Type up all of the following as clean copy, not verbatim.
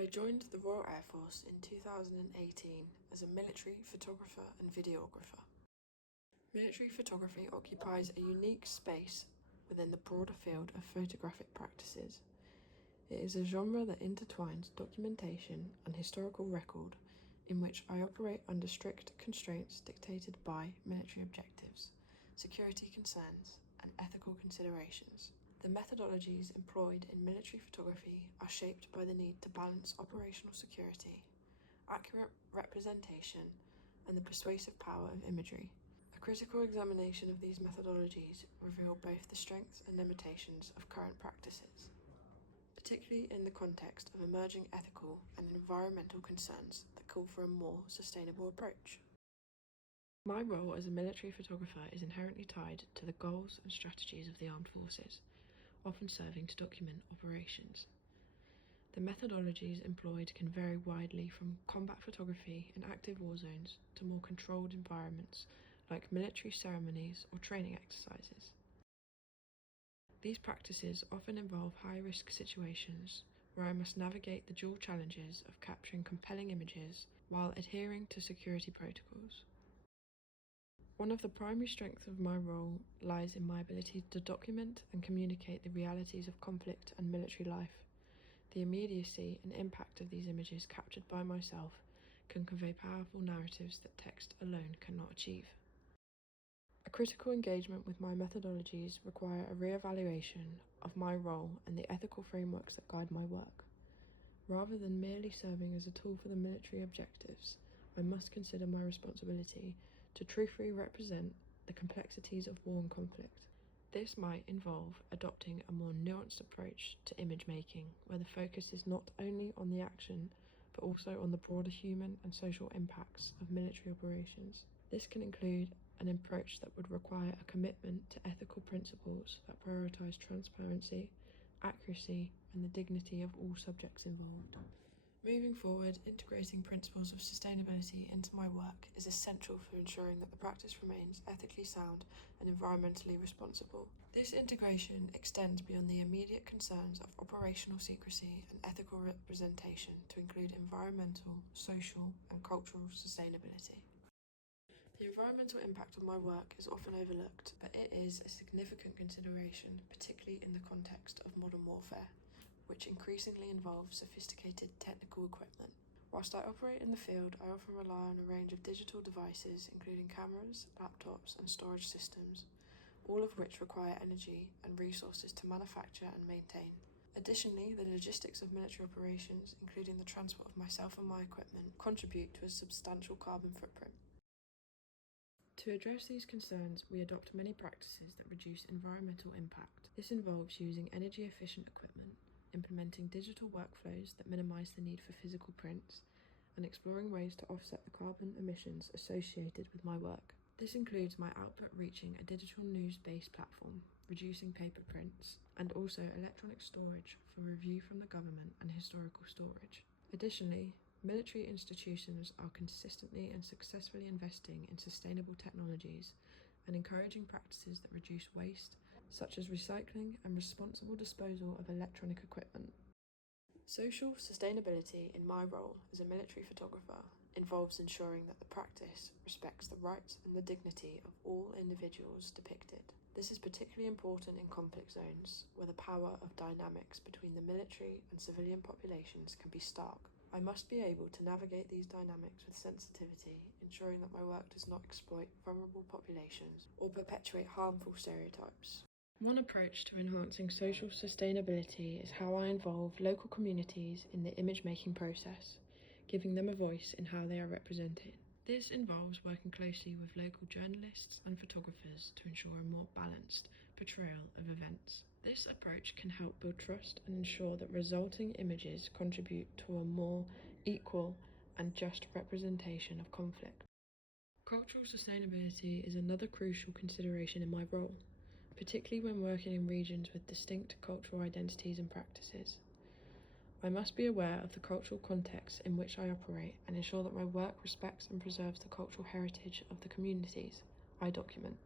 I joined the Royal Air Force in 2018 as a military photographer and videographer. Military photography occupies a unique space within the broader field of photographic practices. It is a genre that intertwines documentation and historical record, in which I operate under strict constraints dictated by military objectives, security concerns, and ethical considerations. The methodologies employed in military photography are shaped by the need to balance operational security, accurate representation, and the persuasive power of imagery. A critical examination of these methodologies reveals both the strengths and limitations of current practices, particularly in the context of emerging ethical and environmental concerns that call for a more sustainable approach. My role as a military photographer is inherently tied to the goals and strategies of the armed forces, often serving to document operations. The methodologies employed can vary widely from combat photography in active war zones to more controlled environments like military ceremonies or training exercises. These practices often involve high-risk situations where I must navigate the dual challenges of capturing compelling images while adhering to security protocols. One of the primary strengths of my role lies in my ability to document and communicate the realities of conflict and military life. The immediacy and impact of these images captured by myself can convey powerful narratives that text alone cannot achieve. A critical engagement with my methodologies require a re-evaluation of my role and the ethical frameworks that guide my work. Rather than merely serving as a tool for the military objectives, I must consider my responsibility to truthfully represent the complexities of war and conflict. This might involve adopting a more nuanced approach to image making, where the focus is not only on the action, but also on the broader human and social impacts of military operations. This can include an approach that would require a commitment to ethical principles that prioritize transparency, accuracy, and the dignity of all subjects involved. Moving forward, integrating principles of sustainability into my work is essential for ensuring that the practice remains ethically sound and environmentally responsible. This integration extends beyond the immediate concerns of operational secrecy and ethical representation to include environmental, social, and cultural sustainability. The environmental impact of my work is often overlooked, but it is a significant consideration, particularly in the context of modern warfare, which increasingly involves sophisticated technical equipment. Whilst I operate in the field, I often rely on a range of digital devices, including cameras, laptops, and storage systems, all of which require energy and resources to manufacture and maintain. Additionally, the logistics of military operations, including the transport of myself and my equipment, contribute to a substantial carbon footprint. To address these concerns, we adopt many practices that reduce environmental impact. This involves using energy-efficient equipment, implementing digital workflows that minimize the need for physical prints, and exploring ways to offset the carbon emissions associated with my work. This includes my output reaching a digital news-based platform, reducing paper prints, and also electronic storage for review from the government and historical storage. Additionally, military institutions are consistently and successfully investing in sustainable technologies and encouraging practices that reduce waste, such as recycling and responsible disposal of electronic equipment. Social sustainability in my role as a military photographer involves ensuring that the practice respects the rights and the dignity of all individuals depicted. This is particularly important in conflict zones, where the power of dynamics between the military and civilian populations can be stark. I must be able to navigate these dynamics with sensitivity, ensuring that my work does not exploit vulnerable populations or perpetuate harmful stereotypes. One approach to enhancing social sustainability is how I involve local communities in the image-making process, giving them a voice in how they are represented. This involves working closely with local journalists and photographers to ensure a more balanced portrayal of events. This approach can help build trust and ensure that resulting images contribute to a more equal and just representation of conflict. Cultural sustainability is another crucial consideration in my role, particularly when working in regions with distinct cultural identities and practices. I must be aware of the cultural context in which I operate and ensure that my work respects and preserves the cultural heritage of the communities I document.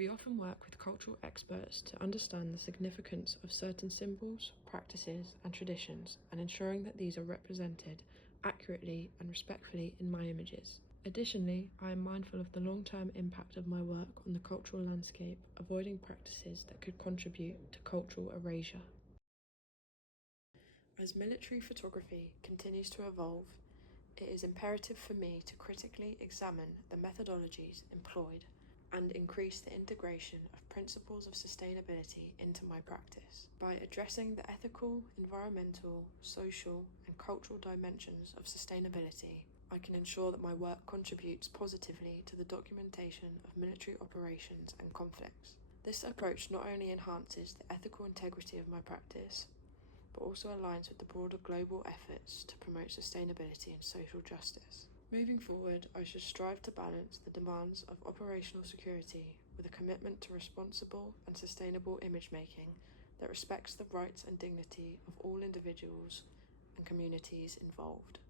We often work with cultural experts to understand the significance of certain symbols, practices, and traditions, and ensuring that these are represented accurately and respectfully in my images. Additionally, I am mindful of the long-term impact of my work on the cultural landscape, avoiding practices that could contribute to cultural erasure. As military photography continues to evolve, it is imperative for me to critically examine the methodologies employed and increase the integration of principles of sustainability into my practice. By addressing the ethical, environmental, social, and cultural dimensions of sustainability, I can ensure that my work contributes positively to the documentation of military operations and conflicts. This approach not only enhances the ethical integrity of my practice, but also aligns with the broader global efforts to promote sustainability and social justice. Moving forward, I should strive to balance the demands of operational security with a commitment to responsible and sustainable image making that respects the rights and dignity of all individuals and communities involved.